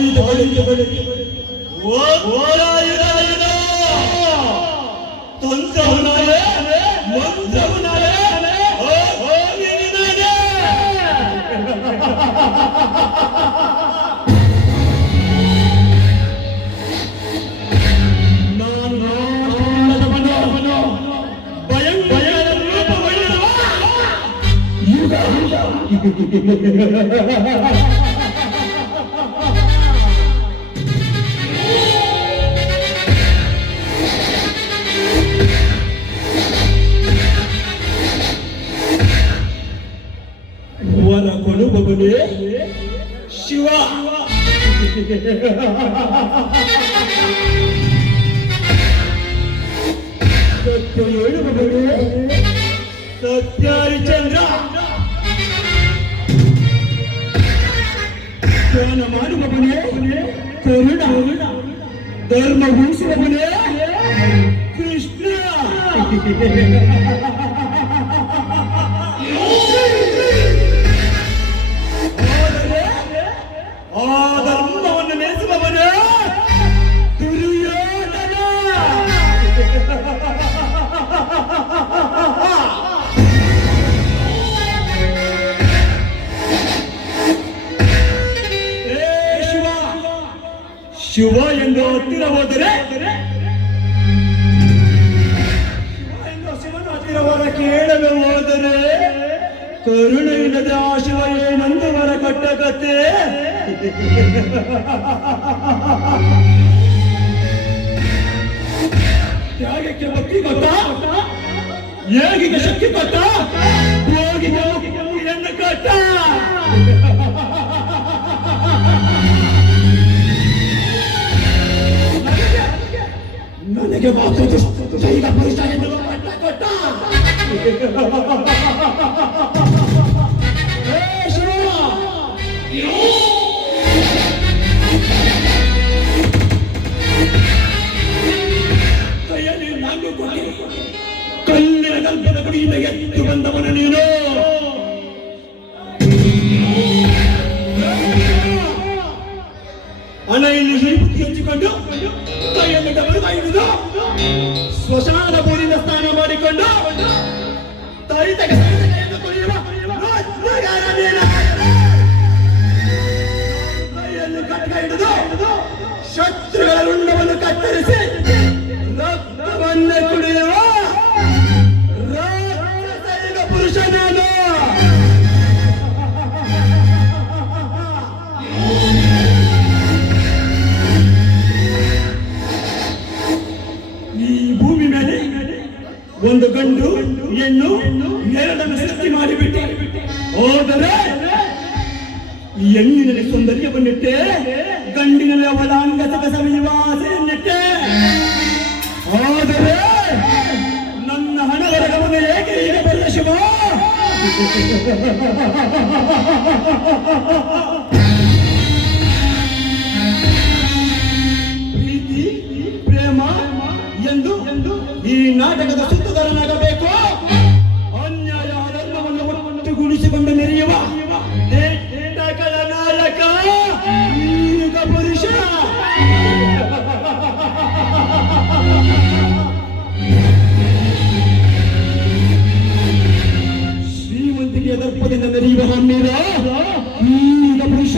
ಆಯುಧಗಳಿಗೆ ಓರಾಯುಧ ತಂತ್ರವನಾರೆ ಮಂತ್ರವನಾರೆ ವರ ಕೊಡುವವನೇ ಶಿವ. ಸತ್ಯ ಹೇಳುವವನೇ ಸತ್ಯಹರಿಶ್ಚಂದ್ರ. ಧ್ಯಾನ ಮಾಡುವವನೇ ಕರುಣ. ಧರ್ಮ ಉಳಿಸುವವನೇ ಕೃಷ್ಣ. ಆ ಧರ್ಮವನ್ನು ನೆಲೆಸುವವನೇ ದುರ್ಯೋಧನ. ಶಿವ ಎಂದು ಹತ್ತಿರ ಹೋದರೆ ಶಿವನ ಹತ್ತಿರ ವರ ಕೇಳಲು ಹೋದರೆ ಕರುಣೆ ಇಲ್ಲದೆ ಆ ಶಿವ ಏನಂದು ವರ ಕೊಟ್ಟ ಕತೆ. ತ್ಯಾಗಕ್ಕೆ ಭಕ್ತಿ ಗೊತ್ತಾ, ಯೋಗಿಗೆ ಶಕ್ತಿ ಗೊತ್ತಾ, ಯೋಗಿಗೆ ಮುಕ್ತಿಯನ್ನು ಕೊಟ್ಟ. ನನಗೆ ಮಾತು ದೈವ ಪುರುಷ ಎನ್ನುವ ಪಟ್ಟ ಕೊಟ್ಟ. ಕೈಯಲ್ಲಿ ನಾನು ಕೊಡಿ ಕಲ್ಲಿನ ಗಲ್ಪದ ಗುಡಿಯಿಂದ ಎದ್ದು ಬಂದವನು ನೀನು. ಹಣೆಯಲ್ಲಿ ಶ್ರೀಬುದ್ಧಿ ಹಂಚಿಕೊಂಡು ಕೈಯಲ್ಲಿ ಡಬಲ್ ಹಿಡಿದು ಸ್ಮಶಾನ ಬೋರಿನ ಸ್ನಾನ ಮಾಡಿಕೊಂಡು ತರಿತ ಕೈಯಲ್ಲಿ ಕಟ್ಟ ಹಿಡಿದು ಶತ್ರುಗಳ ರುಂಡವನ್ನು ಕತ್ತರಿಸಿ ರಕ್ತವನ್ನೇ ಕುಡಿಯುವ ರಾಕ್ಷಸೈಕ ಪುರುಷ ನಾನು. ಒಂದು ಗಂಡು ಹೆಣ್ಣು ಎರಡನ್ನು ಸೃಷ್ಟಿ ಮಾಡಿಬಿಟ್ಟೆ. ಹೋದರೆ ಹೆಣ್ಣಿನಲ್ಲಿ ಸೌಂದರ್ಯವನ್ನಿಟ್ಟೆ, ಗಂಡಿನಲ್ಲಿ ಅವಳ ಅಂಗಸಕ ಸವಿವಾಸೆಯನ್ನಿಟ್ಟೆ. ಆದರೆ ನನ್ನ ಹಣವರ ಗಮನ ಏಕೆ ಹೀಗೆ ಬರಲ ಶಿವ? ಪ್ರೀತಿ ಪ್ರೇಮ ಎಂದು ಈ ನಾಟಕದ ಸುತ್ತುಗಾರನಾಗಬೇಕು. ಅನ್ಯಾಯ ಧರ್ಮವನ್ನು ಒಟ್ಟುಗೂಡಿಸಿಕೊಂಡು ಮೆರೆಯುವ ನಾಟಕದ ನಾಯಕ ಈಗ ಪುರುಷ. ಶ್ರೀಮಂತಿಕೆಯ ದರ್ಪದಿಂದ ಮೆರೆಯುವ ಹಮ್ಮಿರ ಈಗ ಪುರುಷ.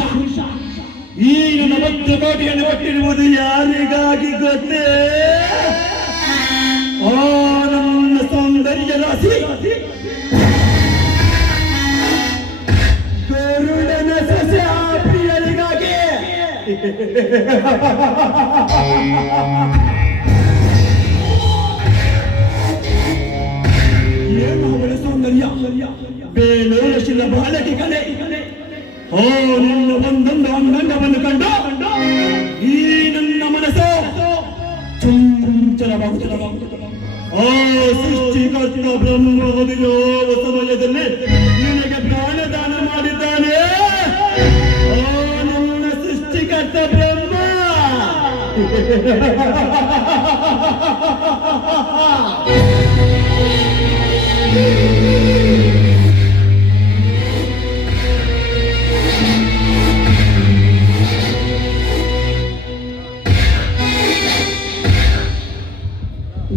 ಈ ನನ್ನ 10 ಕೋಟಿಯನ್ನು ಕೊಟ್ಟಿರುವುದು ಯಾರಿಗಾಗಿ ಗೊತ್ತೇ? ನನ್ನ ಸೌಂದರ್ಯ ರಾಶಿ ಗರುಡನ ಸಸ್ಯ ಪ್ರಿಯರಿಗಾಗಿ. ಏನು ಅವಳ ಸೌಂದರ್ಯ, ಬೇಲೋಶಿಲ ಬಾಲಕಿ ಕಲೆ. ನಿನ್ನ ಒಂದೊಂದು ಅಂಗಾಂಗವನ್ನು ಕಂಡು ಈ ನನ್ನ ಮನಸ್ಸು ಚಂಚಲವಾಗುತ್ತದೆ. ಸೃಷ್ಟಿಕರ್ತ ಬ್ರಹ್ಮ ಯಾವ ಸಮಯದಲ್ಲಿ ನಿನಗೆ ಪ್ರಾಣದಾನ ಮಾಡಿದ್ದಾನೆ. ನನ್ನ ಸೃಷ್ಟಿಕರ್ತ ಬ್ರಹ್ಮ.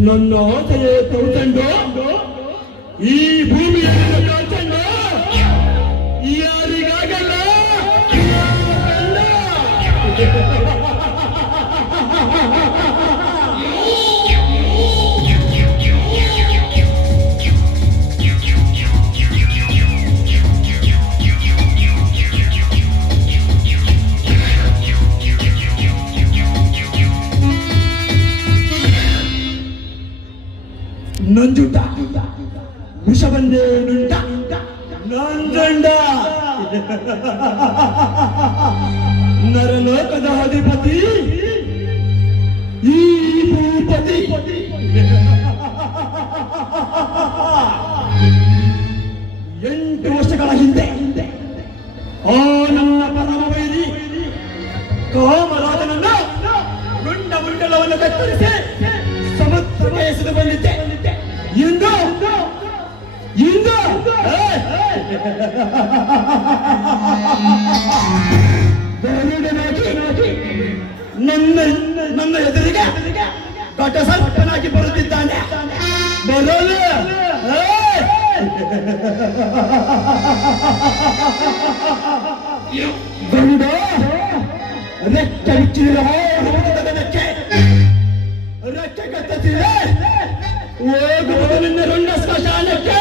ನನ್ನ ಆಸೆಯೇ ತೌಸಂಡು ಈ ಭೂಮಿಯಲ್ಲಿ ಕಳ್ಸಂಡು ಯಾರಿಗಾಗಲ್ಲ ನಂಜುಂಡ ವಿಷ ಬಂದೇ ನುಂಡ ನಂಜುಂಡ ನರಲೋಕದ ಅಧಿಪತಿ ಈ ಭೂಪತಿ 8 ವರ್ಷಗಳ ಹಿಂದೆ ಆ ನನ್ನ ಪರಮ ವೈರಿ ಕಾಮರಾಜನನ್ನ ರುಂಡ ಮುಂಡಲವನ್ನು ಕತ್ತರಿಸಿ ಸಮುದ್ರಕ್ಕೆ ಎಸೆದು ಬಂದಿದ್ದೆ. ಇಂದು ನನ್ನ ಎದುರಿಗೆ ದೊಡ್ಡ ಸರ್ಪನಾಗಿ ಬರುತ್ತಿದ್ದಾನೆ. ಬರಲು ಗಂಡ ರೆಕ್ಕೆ ಬಿಚ್ಚಿದ ರೆಕ್ಕೆ ಕತ್ತಿದೆ ಹೋಗುವುದು ನಿನ್ನ ರುಂಡ ಸ್ಮಶಾನಕ್ಕೆ.